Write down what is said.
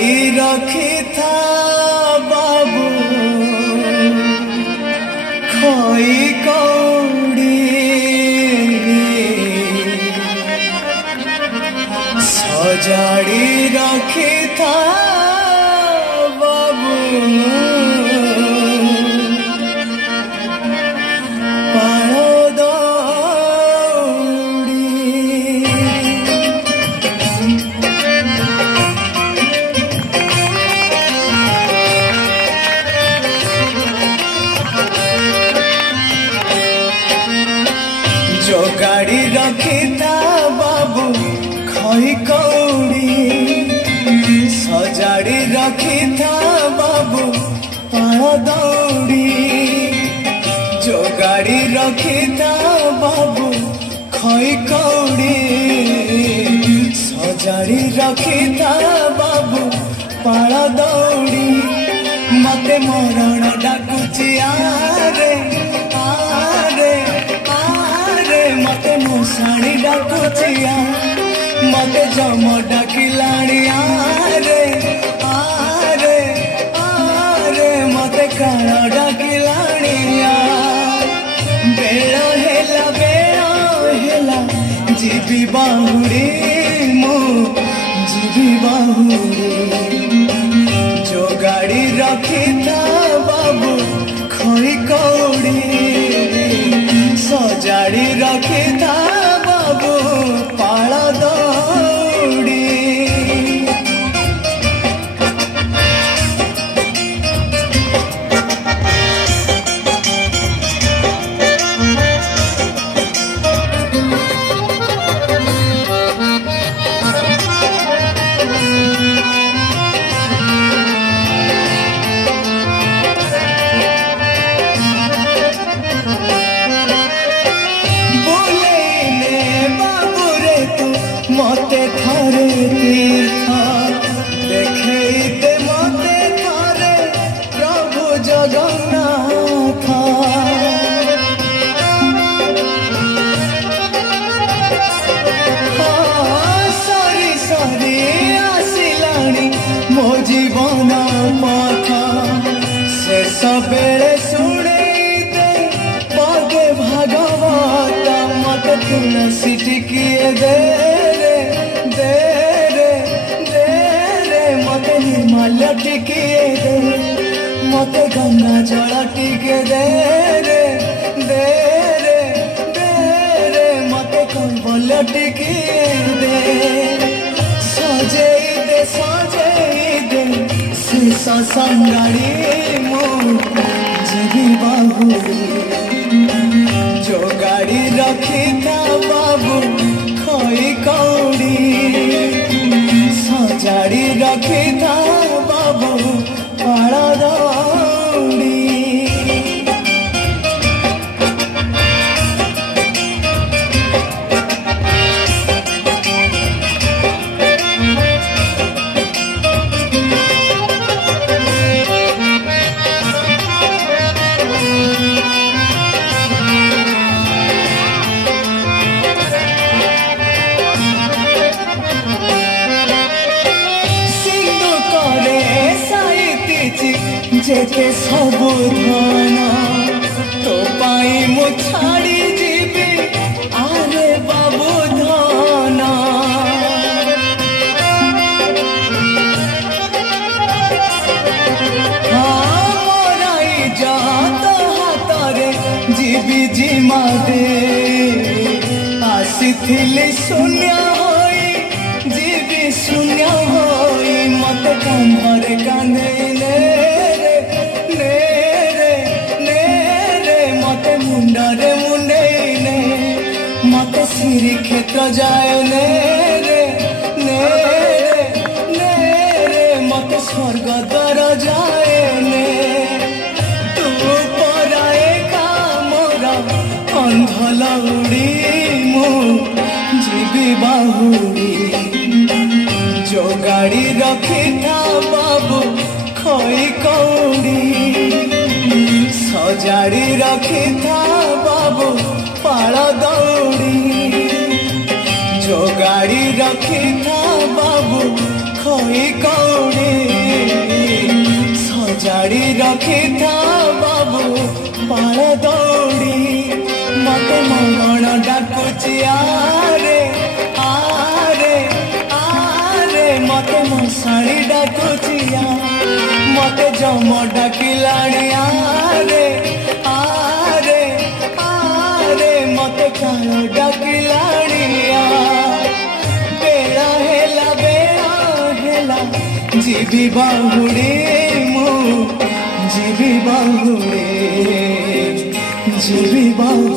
सजाड़ी रखी था बाबू खोई कौड़ी सजाड़ी रखी था बाबू जो गाड़ी रखी था बाबू खोई कौड़ी सजाड़ी रखी था बाबू पाड़ दौड़ी जो गाड़ी रखी था बाबू खोई कौड़ी सजाड़ी रखी था बाबू पाड़ दौड़ी मते मरण डाकुची आरे आरे मते मुसाणी डाकुचिया मते जम डाकिलाणी आरे आरे आरे मते काळ डाकिलाणी बेळ हेला जीवी बाहुड़ी मो जीवी बाहुड़ी जो गाड़ी रखी था बाबू खोई कौड़ी सजाड़ी रखी था बाबू पाड़ दौड़ी मते थारे तीर्थ देखे मते थारे प्रभु जगन्नाथ सरी सरी आसिलाणी मो जीवन पथ शेष बेले शुणे पदे भागवत मते तुलसी टिकिए दे निर्मल टिके दे मते गंगा जल टिके दे रे मते कंबल टिके दे सजेई दे शेष संगाड़ी मो जीवी बाहुड़ी जो गाड़ी रखी था बाबू खोई कौड़ी सजाड़ी रखी था बाबू पाड़ दौड़ी जेके सबु धन तो पाई मु छाड़ी जीवी आरे बाबू धन मोराई जात हातरे जीवी जिमा दे आसीथिली शून्य होई जीवी शून्य होई मते कंधरे कांधे मुंडरे मुंडे मते सिरी क्षेत्र जाए रे मते स्वर्ग द्वार जाए तू पराए कामरा अंधलौड़ी मो जीवी बाहुड़ी जो गाड़ी रखी था बाबू खोई कौड़ी सजाड़ी रखी था बाबू पाड़ दौड़ी जो गाड़ी रखी था बाबू खोई कही कौड़ी सजाड़ी रखी था बाबू पार दौड़ी मत मंगण डाकुची आरे आरे आरे मत मशाणी डाकुची मत जम डाकिलाणी आरे आरे आरे मत काल डाकिलाणी बेला हेला जीवी बाहुड़े मु जीवी बाहुड़े जीवी बाहुड़े